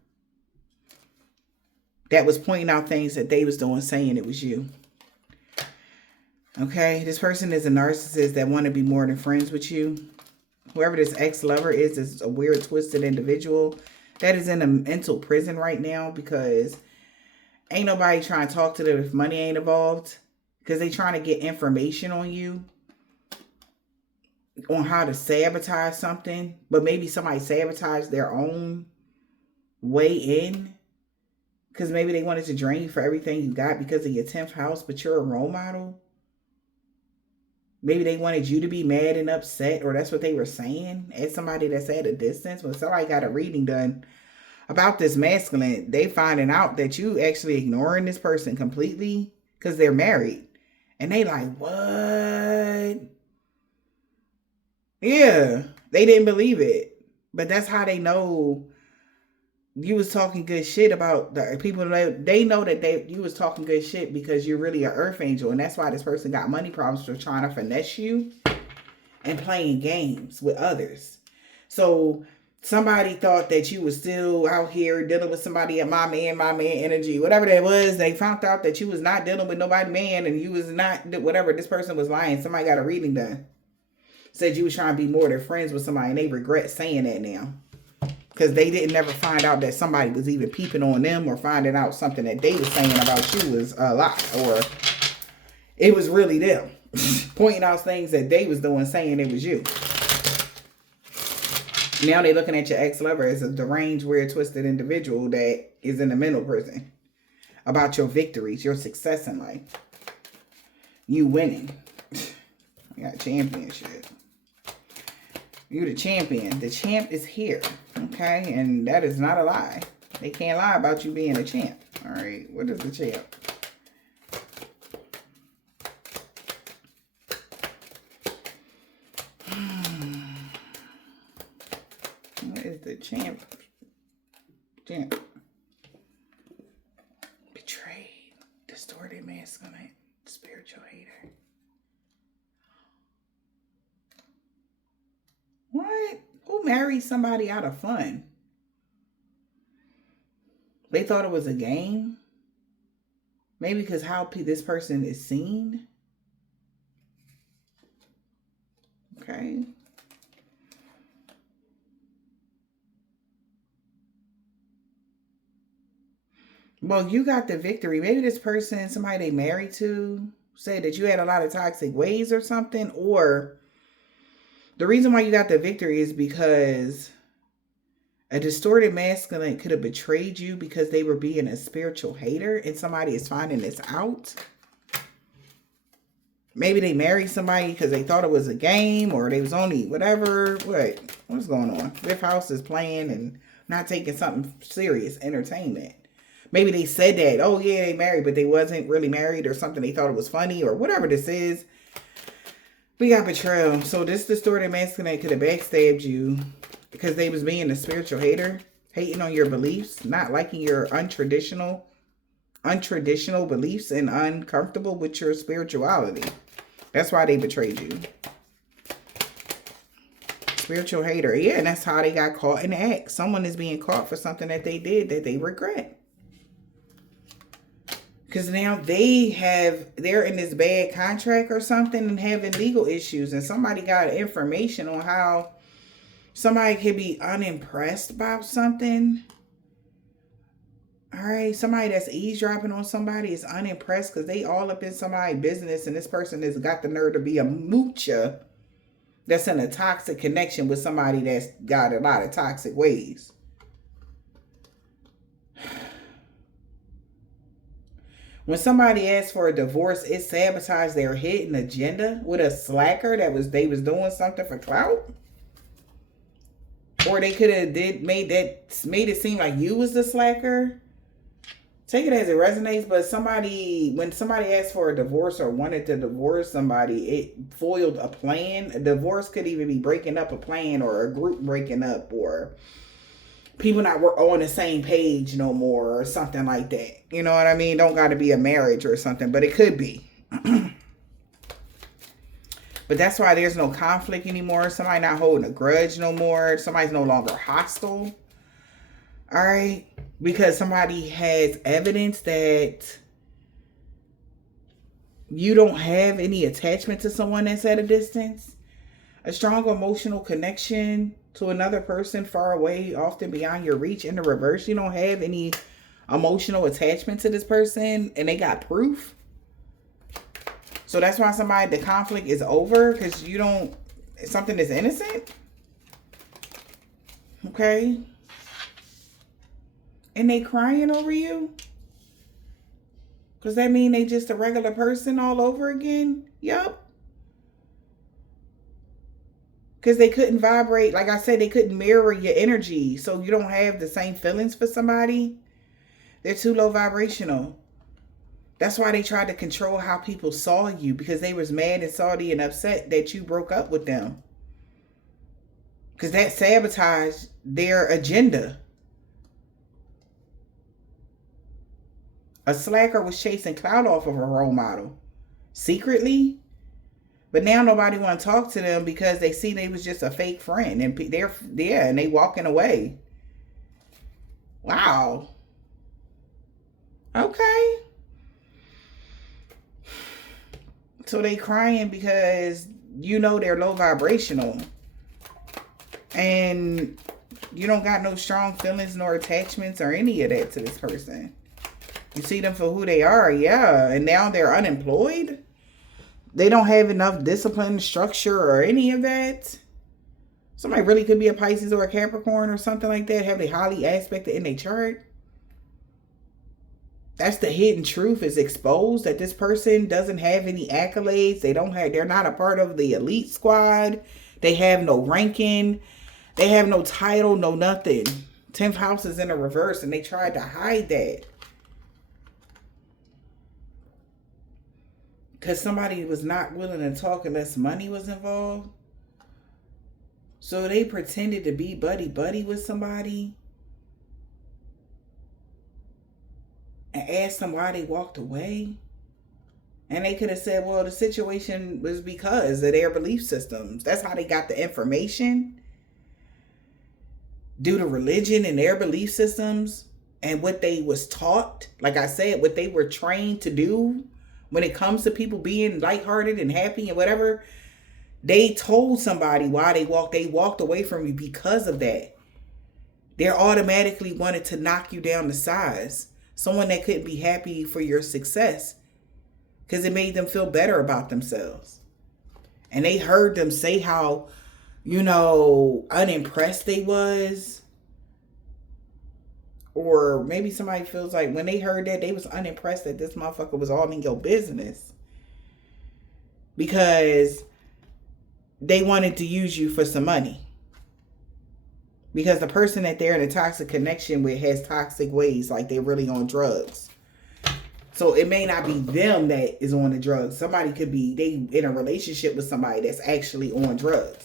That was pointing out things that they was doing, saying it was you. Okay? This person is a narcissist that want to be more than friends with you. Whoever this ex-lover is a weird, twisted individual that is in a mental prison right now, because Ain't nobody trying to talk to them if money ain't involved. Because they trying to get information on you. On how to sabotage something. But maybe somebody sabotaged their own way in. Because maybe they wanted to drain you for everything you got because of your 10th house. But you're a role model. Maybe they wanted you to be mad and upset. Or that's what they were saying. As somebody that's at a distance. When somebody got a reading done about this masculine, they finding out that you actually ignoring this person completely because they're married. And they like, what? Yeah, they didn't believe it. But that's how they know you was talking good shit about the people. They know that you was talking good shit because you're really an earth angel. And that's why this person got money problems for trying to finesse you and playing games with others. So somebody thought that you was still out here dealing with somebody at my man energy, whatever that was. They found out that you was not dealing with nobody man and you was not, whatever. This person was lying. Somebody got a reading done. Said you was trying to be more than friends with somebody and they regret saying that now. Because they didn't ever find out that somebody was even peeping on them or finding out something that they were saying about you was a lie. Or it was really them. Pointing out things that they was doing saying it was you. Now they're looking at your ex-lover as a deranged, weird, twisted individual that is in the mental prison. About your victories, your success in life. You winning. You got championship. You the champion. The champ is here. Okay? And that is not a lie. They can't lie about you being a champ. Alright, what is the champ? The champ. Betrayed. Distorted masculine. Spiritual hater. What? Who married somebody out of fun? They thought it was a game? Maybe because how this person is seen? Okay. Well, you got the victory. Maybe this person, somebody they married to, said that you had a lot of toxic ways or something. Or the reason why you got the victory is because a distorted masculine could have betrayed you because they were being a spiritual hater and somebody is finding this out. Maybe they married somebody because they thought it was a game or they was only whatever. What's going on? Fifth house is playing and not taking something serious, entertainment. Maybe they said that, oh yeah, they married, but they wasn't really married or something. They thought it was funny or whatever this is. We got betrayal. So this distorted masculine could have backstabbed you because they was being a spiritual hater, hating on your beliefs, not liking your untraditional beliefs and uncomfortable with your spirituality. That's why they betrayed you. Spiritual hater. Yeah, and that's how they got caught in the act. Someone is being caught for something that they did that they regret. Because now they're in this bad contract or something and having legal issues. And somebody got information on how somebody could be unimpressed about something. All right. Somebody that's eavesdropping on somebody is unimpressed because they all up in somebody's business. And this person has got the nerve to be a moocher that's in a toxic connection with somebody that's got a lot of toxic ways. When somebody asks for a divorce, it sabotaged their hidden agenda with a slacker they was doing something for clout. Or they could have made it seem like you was the slacker. Take it as it resonates, but when somebody asked for a divorce or wanted to divorce somebody, it foiled a plan. A divorce could even be breaking up a plan or a group breaking up or people not on the same page no more or something like that. You know what I mean? Don't got to be a marriage or something, but it could be. But that's why there's no conflict anymore. Somebody not holding a grudge no more. Somebody's no longer hostile. All right? Because somebody has evidence that you don't have any attachment to someone that's at a distance. A strong emotional connection to another person far away, often beyond your reach. In the reverse, you don't have any emotional attachment to this person and they got proof. So that's why the conflict is over, because you don't, something is innocent. Okay. And they crying over you? Does that mean they just a regular person all over again? Yup. Because they couldn't vibrate. Like I said, they couldn't mirror your energy. So you don't have the same feelings for somebody. They're too low vibrational. That's why they tried to control how people saw you, because they was mad and salty and upset that you broke up with them. Because that sabotaged their agenda. A slacker was chasing clout off of a role model. Secretly. But now nobody want to talk to them because they see they was just a fake friend. And and they walking away. Wow. Okay. So they crying because you know they're low vibrational. And you don't got no strong feelings nor attachments or any of that to this person. You see them for who they are, yeah. And now they're unemployed. They don't have enough discipline, structure, or any of that. Somebody really could be a Pisces or a Capricorn or something like that. Have they highly aspected in their chart. That's the hidden truth is exposed, that this person doesn't have any accolades. They're not a part of the elite squad. They have no ranking. They have no title, no nothing. 10th house is in a reverse and they tried to hide that. Because somebody was not willing to talk unless money was involved. So they pretended to be buddy-buddy with somebody. And asked them why they walked away. And they could have said, well, the situation was because of their belief systems. That's how they got the information. Due to religion and their belief systems and what they was taught. Like I said, what they were trained to do. When it comes to people being lighthearted and happy and whatever, they told somebody why they walked away from you because of that. They automatically wanted to knock you down to size. Someone that couldn't be happy for your success because it made them feel better about themselves. And they heard them say how, unimpressed they was. Or maybe somebody feels like when they heard that, they was unimpressed that this motherfucker was all in your business. Because they wanted to use you for some money. Because the person that they're in a toxic connection with has toxic ways, like they're really on drugs. So it may not be them that is on the drugs. Somebody could be, they in a relationship with somebody that's actually on drugs.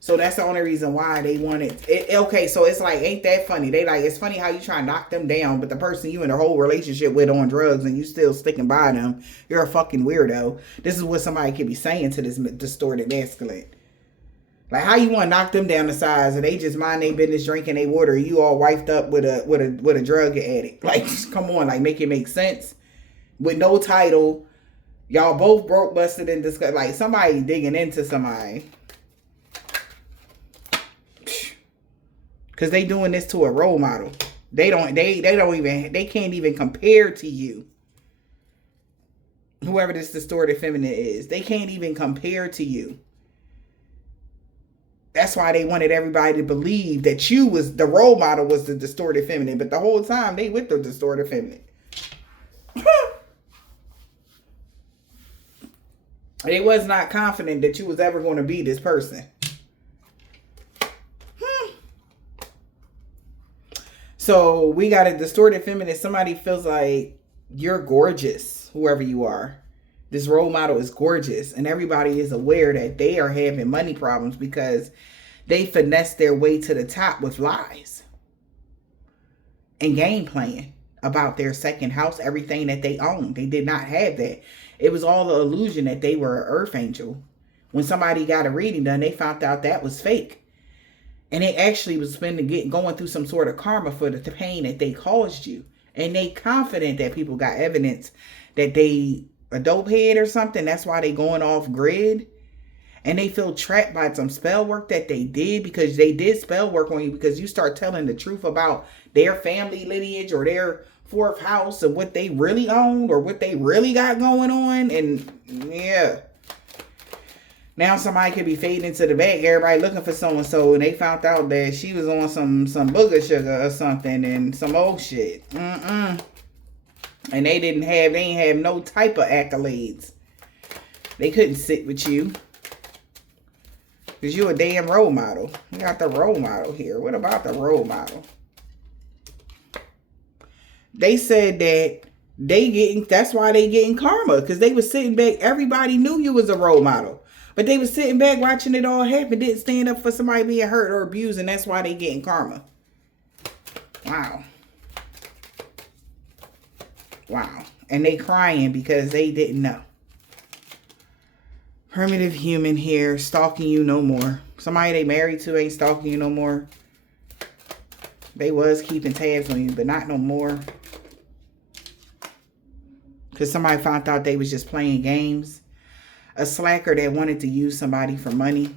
So that's the only reason why they wanted it. Okay, so it's like, ain't that funny? They like, it's funny how you try to knock them down, but the person you in a whole relationship with on drugs and you still sticking by them, you're a fucking weirdo. This is what somebody could be saying to this distorted masculine. Like, how you want to knock them down to size and they just mind their business drinking their water, you all wifed up with a drug addict. Like, come on, like, make it make sense. With no title, y'all both broke, busted, and disgusted. Like, somebody digging into somebody. Because they doing this to a role model. They can't even compare to you. Whoever this distorted feminine is. They can't even compare to you. That's why they wanted everybody to believe that you was, the role model was the distorted feminine. But the whole time they with the distorted feminine. They was not confident that you was ever going to be this person. So we got a distorted feminine. Somebody feels like you're gorgeous, whoever you are. This role model is gorgeous. And everybody is aware that they are having money problems because they finessed their way to the top with lies. And game playing about their second house, everything that they own. They did not have that. It was all the illusion that they were an earth angel. When somebody got a reading done, they found out that was fake. And they actually was going through some sort of karma for the pain that they caused you. And they confident that people got evidence that they a dope head or something. That's why they going off grid. And they feel trapped by some spell work that they did, because they did spell work on you, because you start telling the truth about their family lineage or their fourth house and what they really own or what they really got going on. And yeah. Now somebody could be fading into the back, everybody looking for so-and-so, and they found out that she was on some booger sugar or something and some old shit. And they ain't have no type of accolades. They couldn't sit with you. Because you a damn role model. You got the role model here. What about the role model? They said that that's why they getting karma. Because they was sitting back. Everybody knew you was a role model. But they was sitting back watching it all happen. Didn't stand up for somebody being hurt or abused. And that's why they getting karma. Wow. Wow. And they crying because they didn't know. Primitive human here, stalking you no more. Somebody they married to ain't stalking you no more. They was keeping tabs on you, but not no more. Because somebody found out they was just playing games. A slacker that wanted to use somebody for money.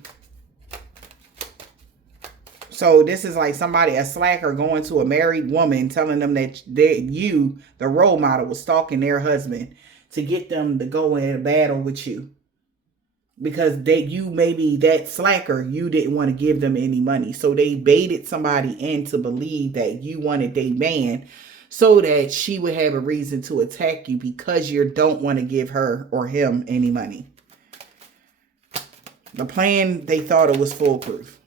So this is like a slacker going to a married woman, telling them that you, the role model, was stalking their husband to get them to go in a battle with you. Because maybe that slacker, you didn't want to give them any money. So they baited somebody in to believe that you wanted their man so that she would have a reason to attack you because you don't want to give her or him any money. The plan, they thought it was foolproof.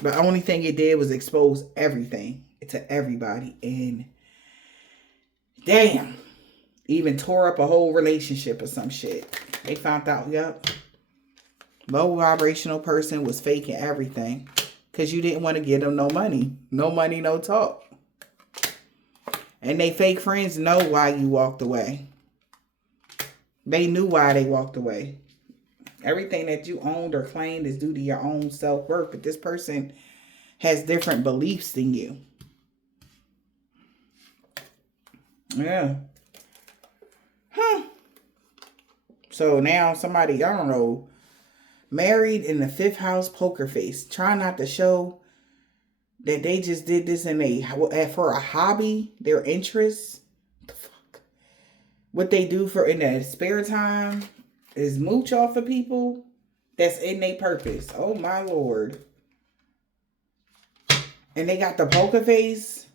The only thing it did was expose everything to everybody. And damn, even tore up a whole relationship or some shit. They found out, yep, low vibrational person was faking everything because you didn't want to give them no money. No money, no talk. And they fake friends know why you walked away. They knew why they walked away. Everything that you owned or claimed is due to your own self-worth. But this person has different beliefs than you. Yeah. Huh. So now somebody, I don't know, married in the 5th house, poker face. Trying not to show that they just did this for a hobby, their interests. What the fuck? What they do in their spare time is mooch off of people that's in their purpose. Oh my Lord. And they got the poker face.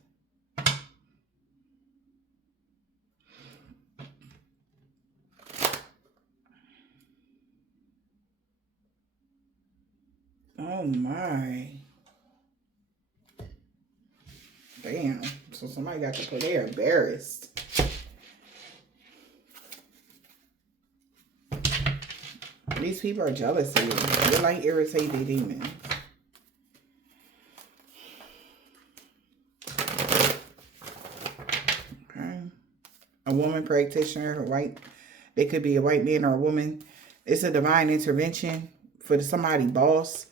Oh my. Damn. So somebody got to put, they're embarrassed. These people are jealous of you. They're like irritated demons. Okay. A woman practitioner, they could be a white man or a woman. It's a divine intervention for somebody boss.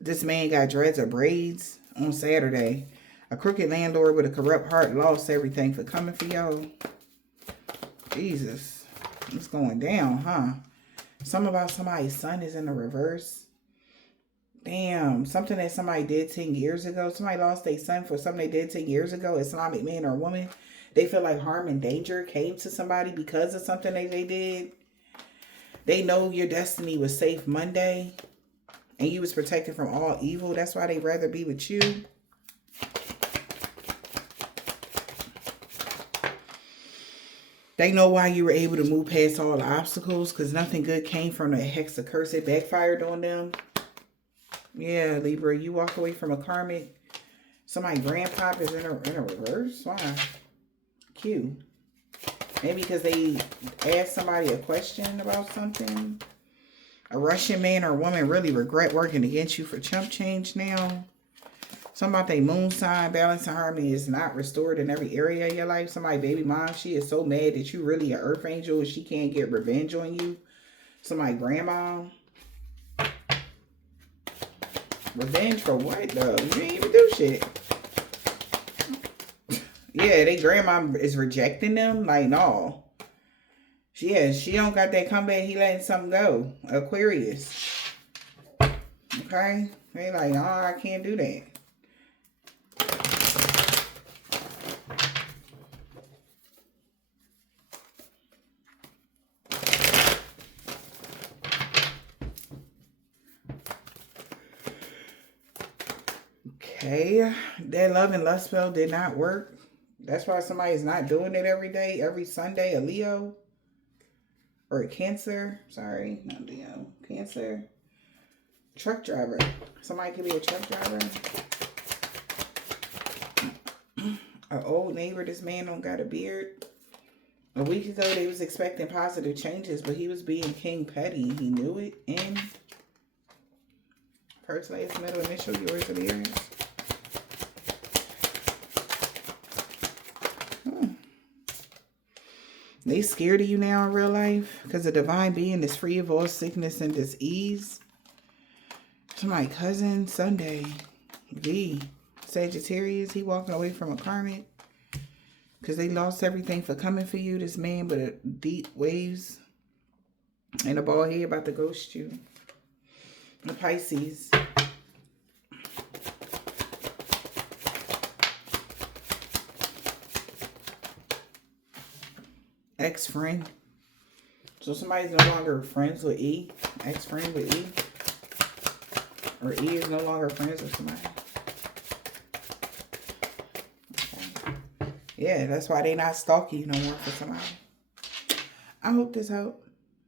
This man got dreads or braids on Saturday. A crooked landlord with a corrupt heart lost everything for coming for y'all. Jesus. It's going down, huh? Something about somebody's son is in the reverse. Damn. Something that somebody did 10 years ago. Somebody lost their son for something they did 10 years ago. Islamic man or woman. They feel like harm and danger came to somebody because of something that they did. They know your destiny was safe Monday. And you was protected from all evil. That's why they'd rather be with you. They know why you were able to move past all the obstacles. Because nothing good came from the hex or curse. It backfired on them. Yeah, Libra. You walk away from a karmic. Somebody grandpop is in a reverse. Why? Q. Maybe because they asked somebody a question about something. A Russian man or woman really regret working against you for chump change now. Something about their moon sign, balance and harmony is not restored in every area of your life. Somebody baby mom, she is so mad that you really an earth angel and she can't get revenge on you. Somebody grandma. Revenge for what though? You didn't even do shit. Yeah, they grandma is rejecting them. Like, no. Yeah, she don't got that comeback. He letting something go. Aquarius. Okay? They like, oh, I can't do that. Okay. That love and lust spell did not work. That's why somebody's not doing it every day, every Sunday. A Leo or a Cancer. Sorry, not Leo. Cancer. Truck driver. Somebody could be a truck driver. An old neighbor. This man don't got a beard. A week ago, they was expecting positive changes, but he was being king petty. He knew it. And first, last, middle, initial, yours or theirs. They scared of you now in real life because the divine being is free of all sickness and disease. So my cousin, Sunday, V, Sagittarius, he walking away from a karmic because they lost everything for coming for you. This man with a deep waves and a bald head about to ghost you. The Pisces. Ex-friend. So somebody's no longer friends with E. Ex-friend with E. Or E is no longer friends with somebody. Okay. Yeah, that's why they not stalking you no more for somebody. I hope this helps.